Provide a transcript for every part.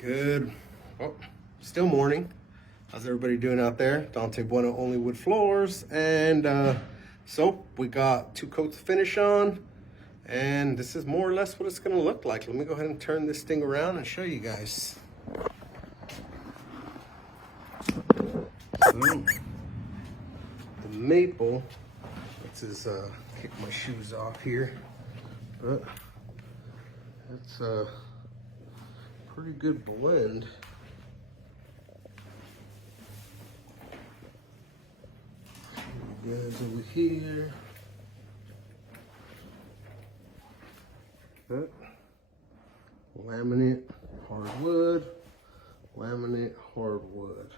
Good. Well, still morning. How's everybody doing out there? Dante Bona, OnlyWoodFloors, and so we got 2 coats of finish on, and this is more or less what it's going to look like. Let me go ahead and turn this thing around and show you guys. So, the maple. Let's just kick my shoes off here, but it's a pretty good blend. You guys over here. Laminate, hardwood, laminate, hardwood.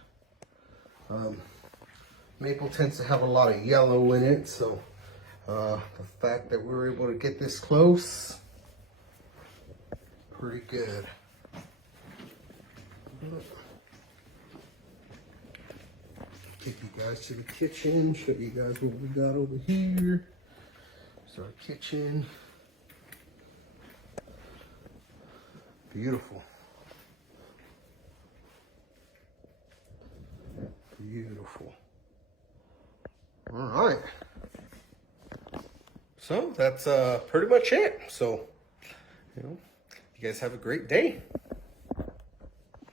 Maple tends to have a lot of yellow in it, so the fact that we were able to get this close, pretty good. Take you guys to the kitchen, show you guys what we got over here. So our kitchen. Beautiful. Beautiful. All right. So that's pretty much it. So, you guys have a great day.